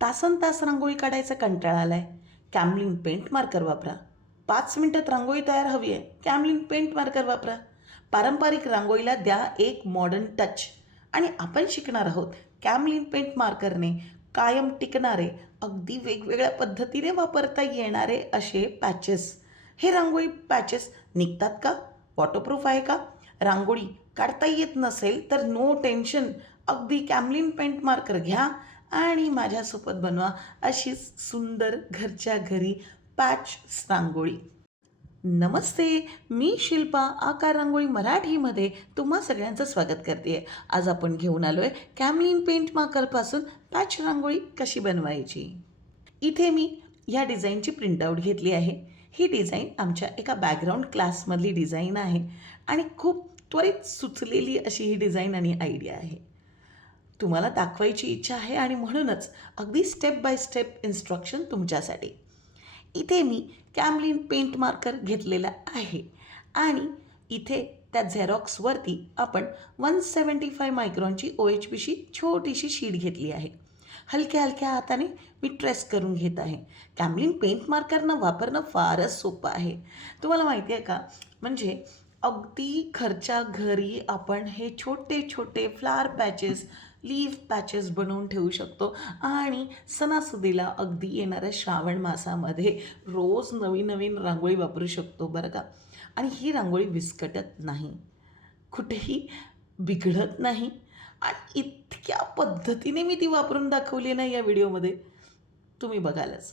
तासन तास रांगोळी काढायचा कंटाळा आलाय? कॅमलिन पेंट मार्कर वापरा. 5 मिनिटात रांगोळी तयार हवी आहे, कॅमलिन पेंट मार्कर वापरा. पारंपरिक रांगोळीला द्या एक मॉडर्न टच. आणि आपण शिकणार आहोत कॅमलिन पेंट मार्करने कायम टिकणारे, अगदी वेगवेगळ्या पद्धतीने वापरता येणारे असे पॅचेस. हे रांगोळी पॅचेस निघतात का? वॉटरप्रूफ आहे का? रांगोळी काढता येत नसेल तर नो टेन्शन, अगदी कॅमलिन पेंट मार्कर घ्या आणि माझ्यासोबत बनवा अशी सुंदर घरच्या घरी पॅच रांगोळी. नमस्ते, मी शिल्पा आकार रांगोळी मराठीमध्ये तुम्हा सगळ्यांचं स्वागत करते आहे. आज आपण घेऊन आलो आहे कॅमलिन पेंट मार्करपासून पॅच रांगोळी कशी बनवायची. इथे मी ह्या डिझाईनची प्रिंटआउट घेतली आहे. ही डिझाईन आमच्या एका बॅकग्राऊंड क्लासमधली डिझाईन आहे आणि खूप त्वरित सुचलेली अशी ही डिझाईन आणि आयडिया आहे. तुम्हाला दाखवायची इच्छा आहे आणि म्हणूनच अगदी स्टेप बाय स्टेप इन्स्ट्रक्शन तुमच्यासाठी. इथे मी कॅमलिन पेंट मार्कर घेतलेला आहे आणि इथे त्या झेरॉक्सवरती आपण 175 मायक्रॉनची OHPची छोटीशी शीट घेतली आहे. हलक्या हलक्या हाताने मी ट्रेस करून घेत आहे. कॅमलिन पेंट मार्करनं वापरणं फारच सोपं आहे. तुम्हाला माहिती आहे का, म्हणजे अगदी घरच्या घरी आपण हे छोटे छोटे फ्लावर पॅचेस, लीफ पॅचेस बनवून ठेवू शकतो आणि सणासुदीला अगदी येणाऱ्या श्रावण मासामध्ये रोज नवीन नवीन रांगोळी वापरू शकतो बरं का. आणि ही रांगोळी विस्कटत नाही, कुठेही बिघडत नाही आणि इतक्या पद्धतीने मी ती वापरून दाखवली ना या व्हिडिओमध्ये, तुम्ही बघालच.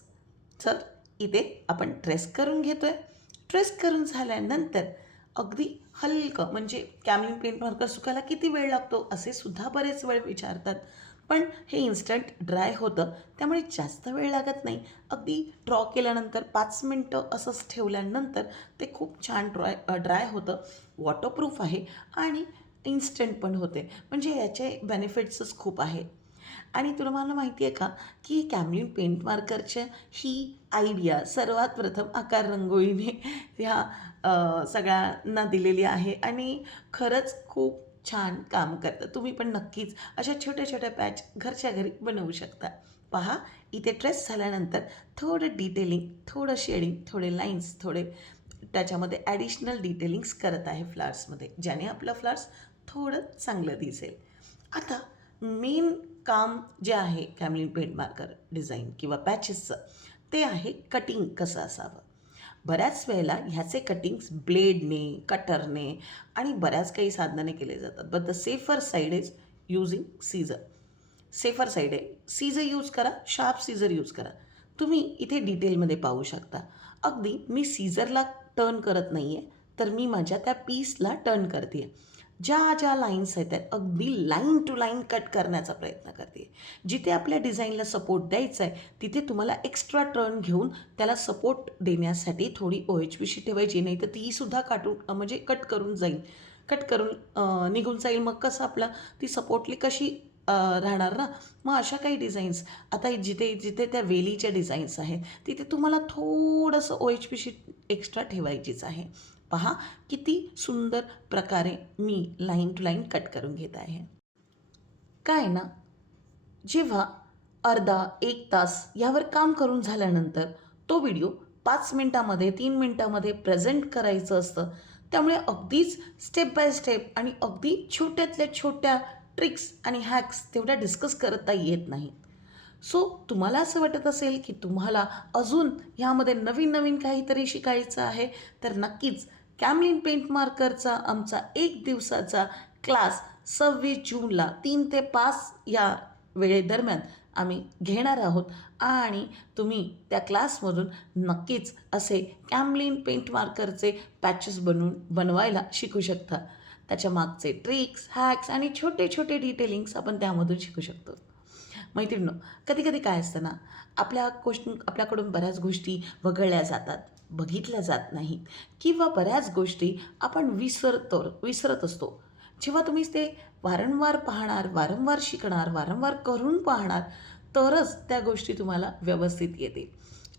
तर इथे आपण ट्रेस करून घेतो आहे. ट्रेस करून झाल्यानंतर अगदी हलकं, म्हणजे कॅमलिन पेंट मार्कर सुकायला किती वेळ लागतो असे सुद्धा बरेच वेळ विचारतात, पण हे इन्स्टंट ड्राय होतं त्यामुळे जास्त वेळ लागत नाही. अगदी ड्रॉ केल्यानंतर 5 मिनटं असंच ठेवल्यानंतर ते खूप छान ड्राय होतं. वॉटरप्रूफ आहे आणि इन्स्टंट पण होते, म्हणजे याचे बेनिफिट्सच खूप आहे. आणि तुम्हाला माहिती आहे का की कॅमलिन पेंट मार्करच्या ही आयडिया सर्वात प्रथम आकार रंगोळीने ह्या सगळ्यांना दिलेली आहे आणि खरंच खूप छान काम करतं. तुम्ही पण नक्कीच अशा छोट्या छोट्या पॅच घरच्या घरी बनवू शकता. पहा, इथे ट्रेस झाल्यानंतर थोडं डिटेलिंग, थोडं शेडिंग, थोडे लाईन्स, थोडे त्याच्यामध्ये ॲडिशनल डिटेलिंग्स करत आहे फ्लावर्समध्ये, ज्याने आपलं फ्लावर्स थोडं चांगलं दिसेल. आता मेन काम जे आहे कॅमलिन पेंट मार्कर डिझाईन किंवा पॅचेसचं, ते आहे कटिंग कसं असावं. बऱ्याच वेळेला ह्याचे कटिंग्स ब्लेडने, कटरने आणि बऱ्याच काही साधनाने केले जातात. But the safer side is using scissor. Safer side आहे, सीझर यूज करा, शार्प सीझर यूज करा. तुम्ही इथे डिटेलमध्ये पाहू शकता. अगदी मी सीझरला टर्न करत नाही आहे, तर मी माझ्या त्या पीसला टर्न करते आहे. ज्या ज्या लाईन्स आहेत त्यात अगदी लाईन टू लाईन कट करण्याचा प्रयत्न करते. जिथे आपल्या डिझाईनला सपोर्ट द्यायचा आहे तिथे तुम्हाला एक्स्ट्रा टर्न घेऊन त्याला सपोर्ट देण्यासाठी थोडी OHPशी ठेवायची, नाही तर तीसुद्धा काटून म्हणजे कट करून जाईल, कट करून निघून जाईल. मग कसं आपलं ती सपोर्टली कशी राहणार ना. मग अशा काही डिझाईन्स, आता जिथे जिथे त्या वेलीच्या डिझाईन्स आहेत तिथे तुम्हाला थोडंसं OHPशी एक्स्ट्रा ठेवायचीच आहे. पहा किती सुंदर प्रकारे मी लाईन टू लाईन कट करून घेत आहे. काय ना, जेव्हा अर्धा 1 तास यावर काम करून झाल्यानंतर तो व्हिडिओ 5 मिनटामध्ये 3 मिनटामध्ये प्रेझेंट करायचं असतं. त्यामुळे अगदीच स्टेप बाय स्टेप आणि अगदी छोट्यातल्या छोट्या ट्रिक्स आणि हॅक्स तेवढ्या डिस्कस करता येत नाहीत. सो तुम्हाला असं वाटत असेल की तुम्हाला अजून ह्यामध्ये नवीन नवीन काहीतरी शिकायचं आहे, तर नक्कीच कॅमलिन पेंट मार्करचा आमचा 1 दिवसाचा क्लास 26 जूनला 3 ते 5 या वेळेदरम्यान आम्ही घेणार आहोत आणि तुम्ही त्या क्लासमधून नक्कीच असे कॅमलिन पेंट मार्करचे पॅचेस बनवायला शिकू शकता. त्याच्या मागचे ट्रिक्स, हॅक्स आणि छोटे छोटे डिटेलिंग्स आपण त्यामधून शिकू शकतो. मैत्रिणींनो, कधी कधी काय असतं ना, आपल्याकडून बऱ्याच गोष्टी वगळल्या जातात, बघितल्या जात नाहीत किंवा बऱ्याच गोष्टी आपण विसरत असतो. जेव्हा तुम्ही ते वारंवार पाहणार, वारंवार शिकणार, वारंवार करून पाहणार, तरच त्या गोष्टी तुम्हाला व्यवस्थित येतील.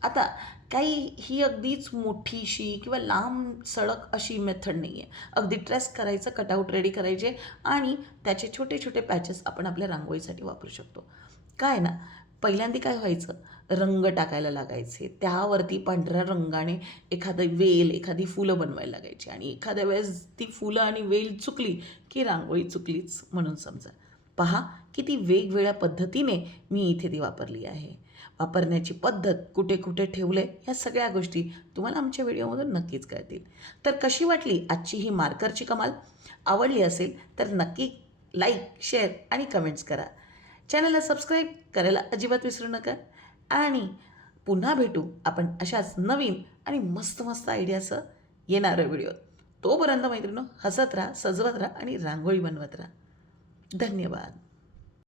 आता काही ही अगदीच मोठीशी किंवा लांब सडक अशी मेथड नाही आहे. अगदी ट्रेस करायचं, कटआउट रेडी करायचे आणि त्याचे छोटे छोटे पॅचेस आपण आपल्या रांगोळीसाठी वापरू शकतो. काय ना, पहिल्यांदा काय व्हायचं, रंग टाकायला लागायचे, त्यावरती पांढऱ्या रंगाने एखादं वेल, एखादी फुलं बनवायला लागायची आणि एखाद्या वेळेस ती फुलं आणि वेल चुकली की रांगोळी चुकलीच म्हणून समजा. पहा किती वेगवेगळ्या पद्धतीने मी इथे ती वापरली आहे. वापरण्याची पद्धत, कुठे कुठे ठेवले, ह्या सगळ्या गोष्टी तुम्हाला आमच्या व्हिडिओमधून नक्कीच कळतील. तर कशी वाटली आजची ही मार्करची कमाल? आवडली असेल तर नक्की लाईक, शेअर आणि कमेंट्स करा. चॅनलला सबस्क्राईब करायला अजिबात विसरू नका आणि पुन्हा भेटू आपण अशाच नवीन आणि मस्त मस्त आयडियासह येणाऱ्या व्हिडिओत. तोपर्यंत मैत्रिणींनो, हसत राहा, सजवत राहा आणि रांगोळी बनवत राहा. धन्यवाद.